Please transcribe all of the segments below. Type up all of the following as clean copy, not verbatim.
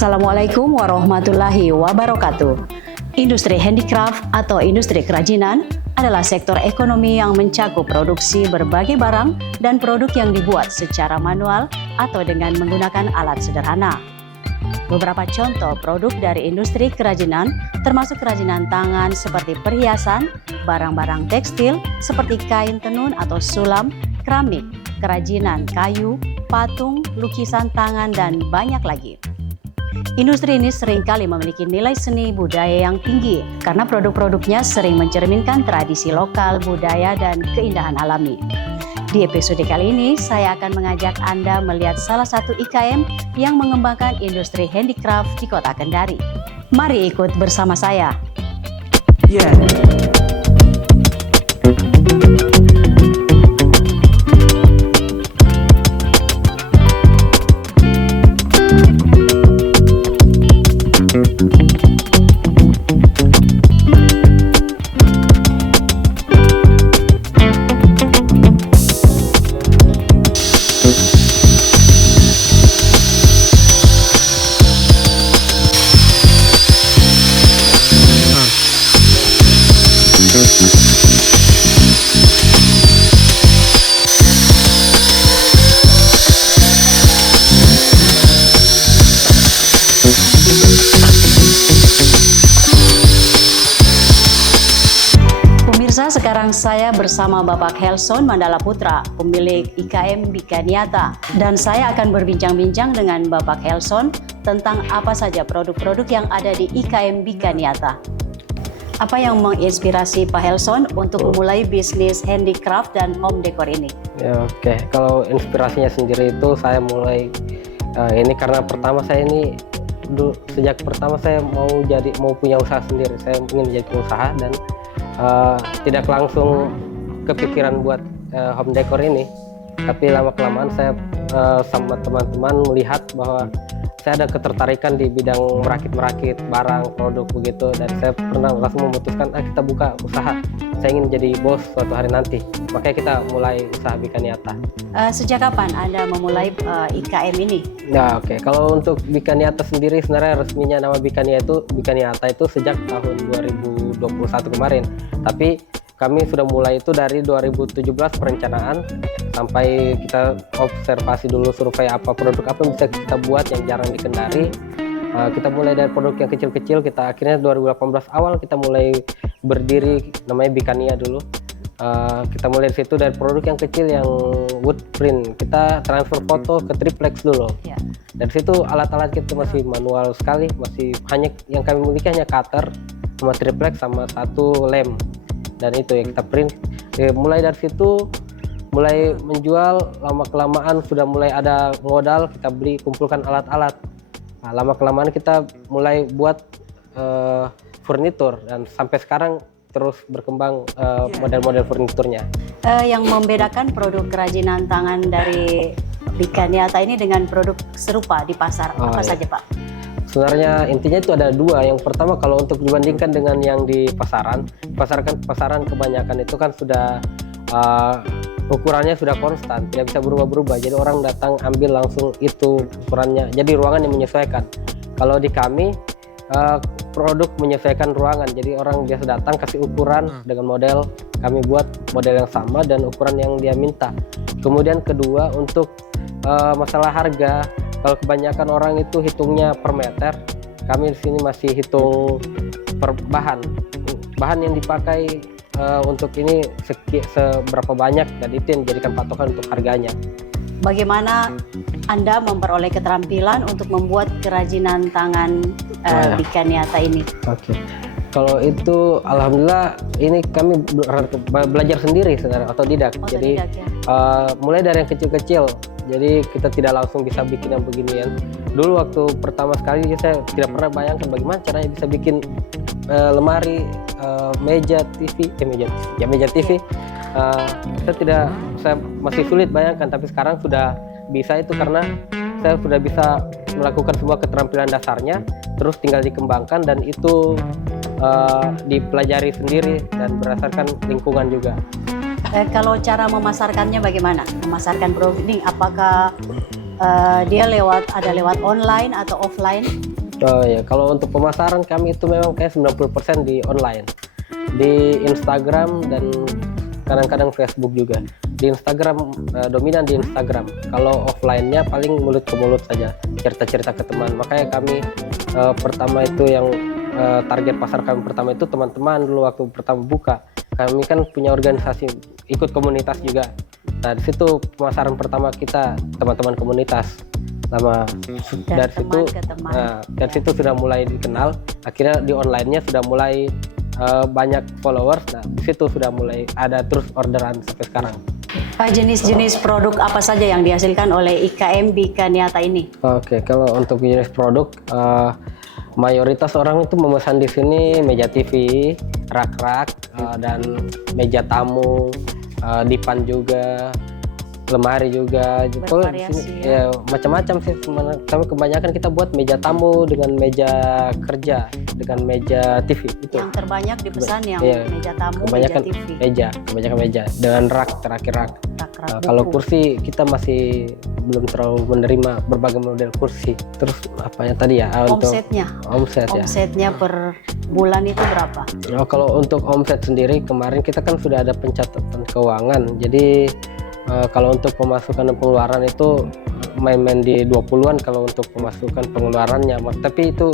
Assalamualaikum warahmatullahi wabarakatuh. Industri handicraft atau industri kerajinan adalah sektor ekonomi yang mencakup produksi berbagai barang dan produk yang dibuat secara manual atau dengan menggunakan alat sederhana. Beberapa contoh produk dari industri kerajinan termasuk kerajinan tangan seperti perhiasan, barang-barang tekstil seperti kain tenun atau sulam, keramik, kerajinan kayu, patung, lukisan tangan, dan banyak lagi. Industri ini seringkali memiliki nilai seni budaya yang tinggi karena produk-produknya sering mencerminkan tradisi lokal, budaya, dan keindahan alami. Di episode kali ini, saya akan mengajak Anda melihat salah satu IKM yang mengembangkan industri handicraft di Kota Kendari. Mari ikut bersama saya. Sekarang saya bersama Bapak Helson Mandala Putra, pemilik IKM Bika Niata, dan saya akan berbincang-bincang dengan Bapak Helson tentang apa saja produk-produk yang ada di IKM Bika Niata. Apa yang menginspirasi Pak Helson untuk memulai bisnis handicraft dan home decor ini? Kalau inspirasinya sendiri itu saya mulai ini karena pertama saya ini sejak pertama saya mau punya usaha sendiri, saya ingin jadi pengusaha dan tidak langsung kepikiran buat home decor ini, tapi lama-kelamaan saya sama teman-teman melihat bahwa saya ada ketertarikan di bidang merakit barang, produk begitu, dan saya pernah langsung memutuskan kita buka usaha. Saya ingin jadi bos suatu hari nanti, makanya kita mulai usaha Bika Niata. Sejak kapan Anda memulai IKM ini? Kalau untuk Bika Niata sendiri sebenarnya resminya nama Bika Niata itu sejak tahun 2021 kemarin. Tapi kami sudah mulai itu dari 2017 perencanaan sampai kita observasi dulu, survei produk apa yang bisa kita buat yang jarang di Kendari. Kita mulai dari produk yang kecil-kecil, kita akhirnya 2018 awal kita mulai berdiri namanya Bika Nia dulu. Kita mulai dari situ dari produk yang kecil yang wood print, kita transfer foto ke triplex dulu. Dari situ alat-alat kita masih manual sekali, masih hanya yang kami miliki hanya cutter sama triplex sama satu lem, dan itu yang kita print. Mulai dari situ mulai menjual, lama-kelamaan sudah mulai ada modal, kita kumpulkan alat-alat. Lama-kelamaan kita mulai buat furnitur dan sampai sekarang terus berkembang model-model furniturnya. Yang membedakan produk kerajinan tangan dari Bika Niata ini dengan produk serupa di pasar saja, Pak? Sebenarnya intinya itu ada dua. Yang pertama, kalau untuk dibandingkan dengan yang di pasaran kebanyakan itu kan sudah ukurannya sudah konstan, tidak bisa berubah-berubah. Jadi orang datang ambil langsung itu ukurannya. Jadi ruangan yang menyesuaikan. Kalau di kami produk menyesuaikan ruangan. Jadi orang biasa datang kasih ukuran dengan model, kami buat model yang sama dan ukuran yang dia minta. Kemudian kedua, untuk masalah harga, kalau kebanyakan orang itu hitungnya per meter, kami di sini masih hitung per bahan yang dipakai untuk ini seberapa banyak, dan itu yang dijadikan patokan untuk harganya. Bagaimana Anda memperoleh keterampilan untuk membuat kerajinan tangan Bika Niata ini? Kalau itu alhamdulillah ini kami belajar sendiri sebenarnya, otodidak. Jadi mulai dari yang kecil-kecil. Jadi kita tidak langsung bisa bikin yang beginian. Dulu waktu pertama sekali saya tidak pernah bayangkan bagaimana caranya bisa bikin lemari, meja TV. Saya masih sulit bayangkan, tapi sekarang sudah bisa itu karena saya sudah bisa melakukan semua keterampilan dasarnya, terus tinggal dikembangkan, dan itu dipelajari sendiri dan berdasarkan lingkungan juga. Kalau cara memasarkannya bagaimana? Memasarkan produk ini apakah dia lewat online atau offline? Oh ya, kalau untuk pemasaran kami itu memang kayak 90% di online, di Instagram dan kadang-kadang Facebook juga. Di Instagram dominan di Instagram. Kalau offline-nya paling mulut ke mulut saja, cerita-cerita ke teman. Makanya kami pertama itu yang target pasar kami pertama itu teman-teman dulu waktu pertama buka. Kami kan punya organisasi, ikut komunitas juga. Nah di situ pemasaran pertama kita teman-teman komunitas. Lama dari situ, dari situ sudah mulai dikenal. Akhirnya di online-nya sudah mulai banyak followers. Nah di situ sudah mulai ada terus orderan sampai sekarang. Pak, jenis-jenis produk apa saja yang dihasilkan oleh IKM Bika Niata ini? Oke, kalau untuk jenis produk mayoritas orang itu memesan di sini meja TV, rak-rak, dan meja tamu, dipan juga, lemari juga, bervariasi ya macam-macam sih. Tapi kebanyakan kita buat meja tamu dengan meja kerja dengan meja TV itu. Yang terbanyak dipesan yang Iya, meja tamu, kebanyakan meja TV. kebanyakan meja dengan rak, terakhir rak. Kalau kursi kita masih belum terlalu menerima berbagai model kursi. Terus apanya tadi ya? Omsetnya per bulan itu berapa? Oh, kalau untuk omset sendiri kemarin kita kan sudah ada pencatatan keuangan. Jadi kalau untuk pemasukan dan pengeluaran itu main-main di 20-an kalau untuk pemasukan pengeluarannya. Tapi itu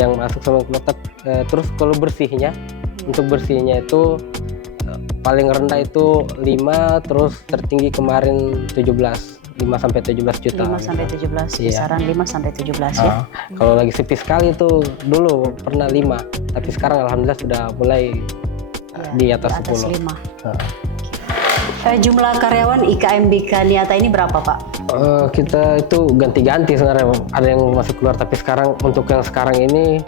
yang masuk sama kelotak. Terus kalau bersihnya, untuk bersihnya itu paling rendah itu 5, terus tertinggi kemarin 17. 5 sampai 17 juta. 5 sampai 17, Iya. kisaran 5 sampai 17 ya. Kalau lagi sepi sekali itu dulu pernah 5, tapi sekarang alhamdulillah sudah mulai di atas 10. 5. Jumlah karyawan IKM Bika Niata ini berapa, Pak? Kita itu ganti-ganti sebenarnya, ada yang masuk keluar, tapi sekarang untuk yang sekarang ini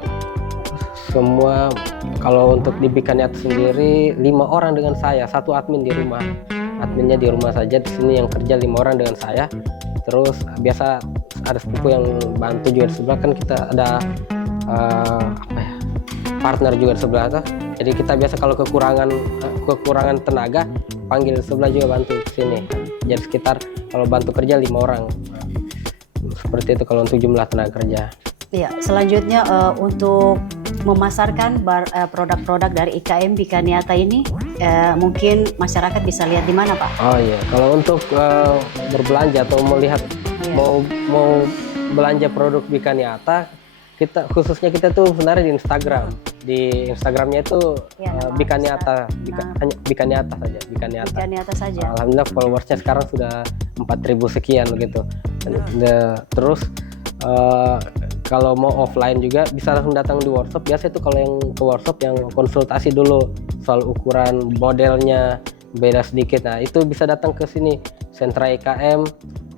semua, kalau untuk di Bika Niata sendiri 5 orang dengan saya, 1 admin di rumah. Adminnya di rumah saja, di sini yang kerja 5 orang dengan saya. Terus biasa ada sepupu yang bantu juga di sebelah, kan kita ada partner juga di sebelah tuh. Jadi kita biasa kalau kekurangan tenaga panggil sebelah juga bantu ke sini. Jadi sekitar kalau bantu kerja 5 orang. Seperti itu kalau untuk jumlah tenaga kerja. Iya, selanjutnya untuk memasarkan produk-produk dari IKM Bika Niata ini, mungkin masyarakat bisa lihat di mana, Pak? Oh iya, kalau untuk berbelanja atau melihat mau belanja produk Bika Niata, khususnya kita tuh sebenarnya di Instagram. Di Instagramnya itu Bika Niata, Bika Niata saja, Bika Niata saja. Alhamdulillah followersnya sekarang sudah 4.000 sekian begitu. Terus kalau mau offline juga bisa langsung datang di workshop. Biasa itu kalau yang ke workshop yang konsultasi dulu soal ukuran modelnya beda sedikit. Nah itu bisa datang ke sini sentra IKM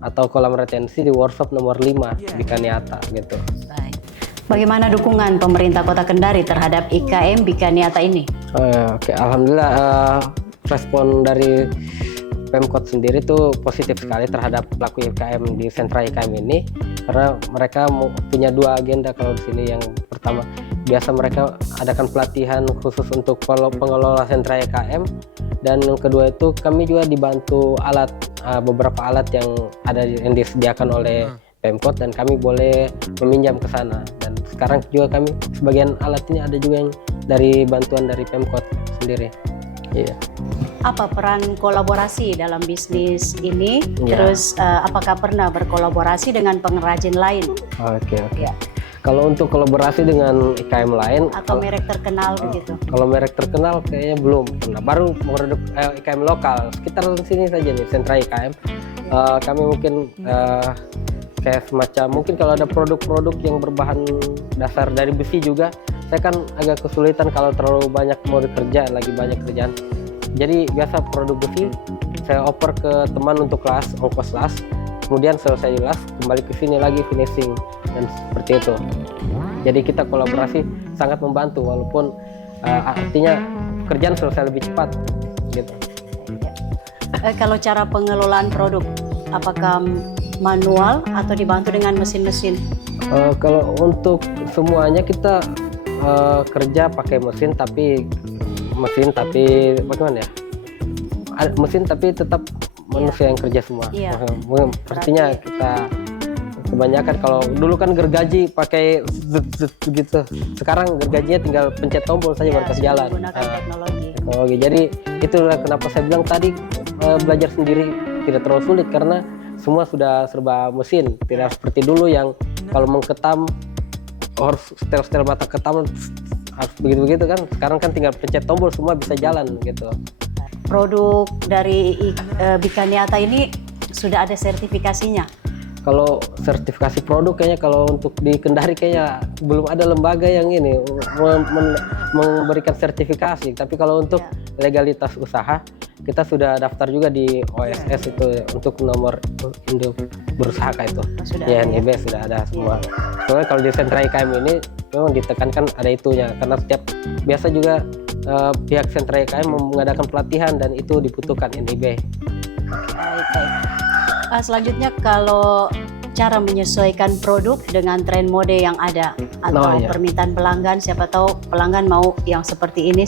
atau kolam retensi di workshop nomor 5 Bika Niata gitu. Baik. Bagaimana dukungan pemerintah Kota Kendari terhadap IKM Bika Niata ini? Oke, alhamdulillah respon dari Pemkot sendiri tuh positif sekali terhadap pelaku IKM di sentra IKM ini, karena mereka punya 2 agenda kalau di sini. Yang pertama, biasa mereka adakan pelatihan khusus untuk pengelola sentra IKM, dan yang kedua itu kami juga dibantu beberapa alat yang disediakan oleh Pemkot, dan kami boleh meminjam ke sana. Dan sekarang juga kami sebagian alat ini ada juga yang dari bantuan dari Pemkot sendiri. Iya. Apa peran kolaborasi dalam bisnis ini? Ya. Terus apakah pernah berkolaborasi dengan pengrajin lain? Oke. Ya. Kalau untuk kolaborasi dengan IKM lain atau merek terkenal begitu? Kalau merek terkenal kayaknya belum pernah. Baru produk IKM lokal sekitar sini saja nih, sentra IKM. Kami mungkin kayak semacam, mungkin kalau ada produk-produk yang berbahan dasar dari besi juga, saya kan agak kesulitan kalau terlalu banyak mau kerja, lagi banyak kerjaan. Jadi biasa produk besi saya oper ke teman untuk ongkos las, kemudian selesai las kembali ke sini lagi finishing, dan seperti itu. Jadi kita kolaborasi sangat membantu, walaupun artinya kerjaan selesai lebih cepat gitu. Kalau cara pengelolaan produk, apakah manual atau dibantu dengan mesin-mesin? Kalau untuk semuanya kita kerja pakai mesin, tapi bagaimana ya? Mesin tapi tetap manusia yang kerja semua. Iya. Artinya kita Kebanyakan kalau dulu kan gergaji pakai gitu, sekarang gergajinya tinggal pencet tombol saja baru kasih jalan. Menggunakan teknologi. Teknologi. Jadi itulah kenapa saya bilang tadi belajar sendiri tidak terlalu sulit karena semua sudah serba mesin, tidak seperti dulu yang kalau mengketam harus setel mata ketam harus begitu-begitu kan. Sekarang kan tinggal pencet tombol semua bisa jalan gitu. Produk dari Bikaniata ini sudah ada sertifikasinya. Kalau sertifikasi produk kayaknya kalau untuk di Kendari kayaknya belum ada lembaga yang ini memberikan sertifikasi. Tapi kalau untuk legalitas usaha kita sudah daftar juga di OSS itu untuk nomor induk berusaha kayak itu. Ya, NIB sudah ada semua. Soalnya kalau di sentra IKM ini memang ditekankan ada itunya karena setiap biasa juga pihak sentra IKM mengadakan pelatihan dan itu dibutuhkan NIB. Baik. Selanjutnya kalau cara menyesuaikan produk dengan tren mode yang ada atau permintaan pelanggan, siapa tahu pelanggan mau yang seperti ini,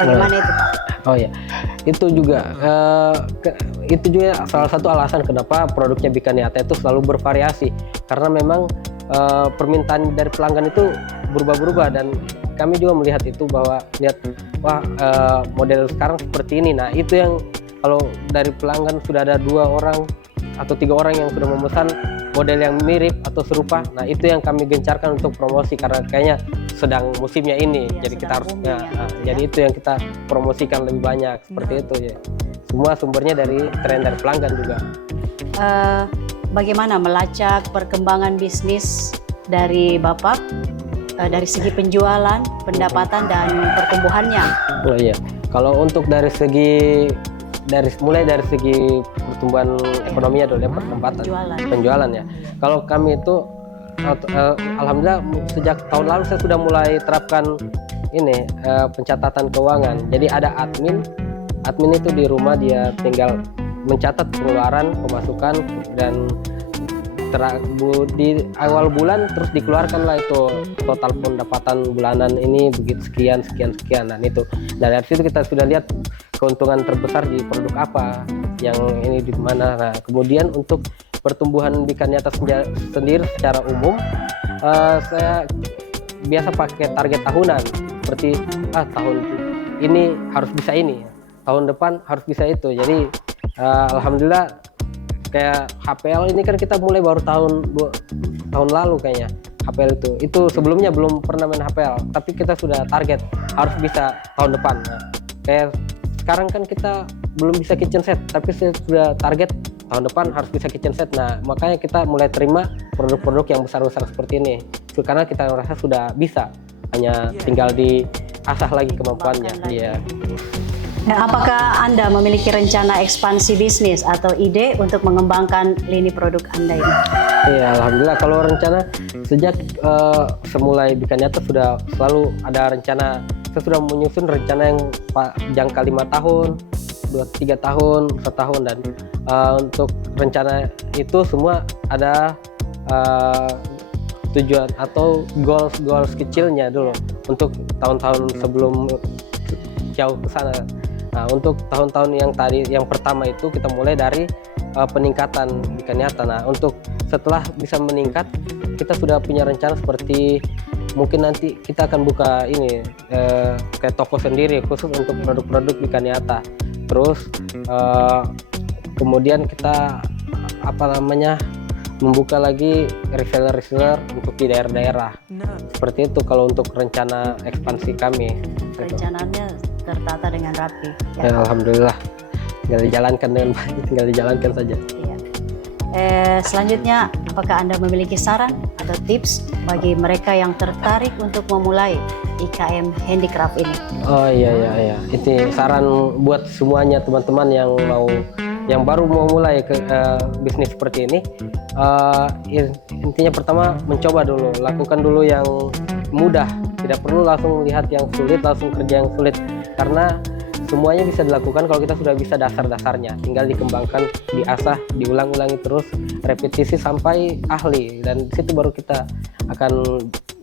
bagaimana itu Pak? Oh ya, itu juga salah satu alasan kenapa produknya Bikaniata itu selalu bervariasi karena memang permintaan dari pelanggan itu berubah-ubah dan kami juga melihat itu bahwa model sekarang seperti ini. Nah itu yang kalau dari pelanggan sudah ada 2 orang atau 3 orang yang sudah memesan model yang mirip atau serupa, nah itu yang kami gencarkan untuk promosi karena kayaknya sedang musimnya ini, jadi kita harus jadi itu yang kita promosikan lebih banyak seperti itu ya. Semua sumbernya dari tren dari pelanggan juga. Bagaimana melacak perkembangan bisnis dari Bapak dari segi penjualan, pendapatan dan pertumbuhannya? Oh iya, kalau untuk dari segi mulai dari segi pertumbuhan ekonominya dulu ya, penjualan ya. Kalau kami itu alhamdulillah sejak tahun lalu saya sudah mulai terapkan ini pencatatan keuangan. Jadi ada admin itu di rumah dia tinggal mencatat pengeluaran, pemasukan dan di awal bulan terus dikeluarkan lah itu total pendapatan bulanan ini begitu sekian dan itu. Dan dari situ kita sudah lihat keuntungan terbesar di produk apa yang ini di mana. Nah, kemudian untuk pertumbuhan Bikaniata sendiri secara umum saya biasa pakai target tahunan seperti tahun ini harus bisa ini, tahun depan harus bisa itu. Jadi alhamdulillah kayak HPL ini kan kita mulai baru tahun lalu kayaknya HPL itu sebelumnya belum pernah main HPL tapi kita sudah target harus bisa tahun depan. Nah, kayak sekarang kan kita belum bisa kitchen set tapi sudah target tahun depan harus bisa kitchen set. Nah makanya kita mulai terima produk-produk yang besar-besar seperti ini karena kita merasa sudah bisa, hanya tinggal diasah lagi kemampuannya. Iya. Nah, apakah Anda memiliki rencana ekspansi bisnis atau ide untuk mengembangkan lini produk Anda ini? Iya, alhamdulillah kalau rencana sejak semulai Bikaniata sudah selalu ada rencana. Saya sudah menyusun rencana yang jangka 5 tahun, 2-3 tahun, 1 tahun dan untuk rencana itu semua ada tujuan atau goals kecilnya dulu untuk tahun-tahun sebelum jauh ke sana. Nah, untuk tahun-tahun yang pertama itu kita mulai dari peningkatan Bikaniata. Nah, untuk setelah bisa meningkat, kita sudah punya rencana seperti mungkin nanti kita akan buka ini kayak toko sendiri khusus untuk produk-produk Bikaniata. Terus kemudian kita membuka lagi reseller untuk di daerah-daerah. Seperti itu kalau untuk rencana ekspansi kami. Rencananya tertata dengan rapi. Ya, alhamdulillah. Tinggal dijalankan dengan baik, tinggal dijalankan saja. Iya. Selanjutnya, apakah Anda memiliki saran atau tips bagi mereka yang tertarik untuk memulai IKM Handicraft ini? Oh iya. Itu saran buat semuanya teman-teman yang baru mau mulai bisnis seperti ini. Intinya pertama mencoba dulu, lakukan dulu yang mudah. Tidak perlu langsung lihat yang sulit, langsung kerja yang sulit. Karena semuanya bisa dilakukan kalau kita sudah bisa dasar-dasarnya. Tinggal dikembangkan, diasah, diulang-ulangi terus, repetisi sampai ahli. Dan di situ baru kita akan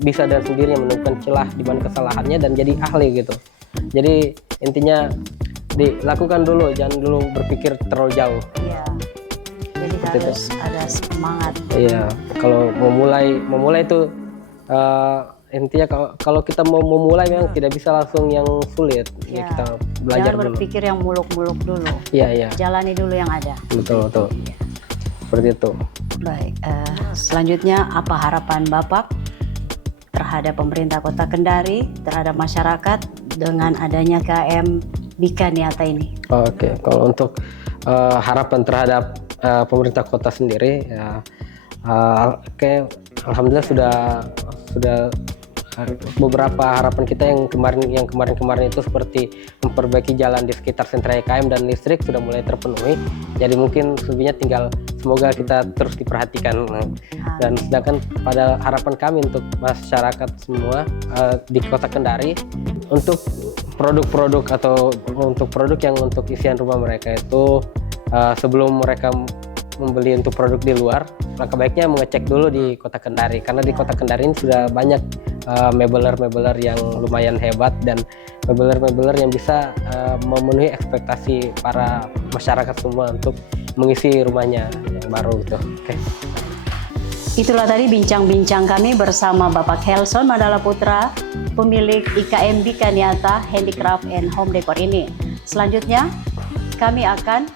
bisa dengan sendirinya menemukan celah di mana kesalahannya dan jadi ahli gitu. Jadi intinya dilakukan dulu, jangan dulu berpikir terlalu jauh. Iya. Jadi seperti itu. harus ada semangat. Iya, kalau memulai itu intinya kalau kita mau memulai memang tidak bisa langsung yang sulit. Ya, Ya. kita belajar Jangan dulu. berpikir yang muluk-muluk dulu. Iya, iya. Jalani dulu yang ada. Betul. Seperti itu. Baik, selanjutnya apa harapan Bapak terhadap pemerintah Kota Kendari, terhadap masyarakat dengan adanya KM Bika Niata ini? Oke, kalau untuk harapan terhadap pemerintah kota sendiri, ya, alhamdulillah sudah beberapa harapan kita yang kemarin itu seperti memperbaiki jalan di sekitar sentra EKM dan listrik sudah mulai terpenuhi. Jadi mungkin selebihnya tinggal semoga kita terus diperhatikan. Dan sedangkan pada harapan kami untuk masyarakat semua di Kota Kendari untuk produk-produk atau untuk produk yang untuk isian rumah mereka itu sebelum mereka membeli untuk produk di luar, langkah baiknya mengecek dulu di Kota Kendari karena di Kota Kendari ini sudah banyak mebeler yang lumayan hebat dan mebeler yang bisa memenuhi ekspektasi para masyarakat semua untuk mengisi rumahnya yang baru gitu. Oke. Itulah tadi bincang-bincang kami bersama Bapak Helson Mandala Putra, pemilik IKM Bika Niata Handicraft and Home Decor ini. Selanjutnya kami akan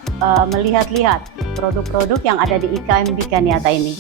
melihat-lihat produk-produk yang ada di IKM Bika Niata ini.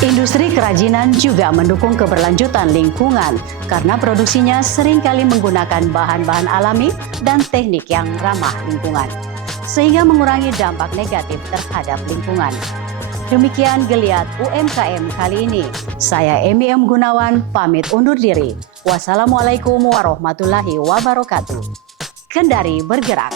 Industri kerajinan juga mendukung keberlanjutan lingkungan karena produksinya seringkali menggunakan bahan-bahan alami dan teknik yang ramah lingkungan, sehingga mengurangi dampak negatif terhadap lingkungan. Demikian geliat UMKM kali ini. Saya Emi M. Gunawan pamit undur diri. Wassalamualaikum warahmatullahi wabarakatuh. Kendari bergerak.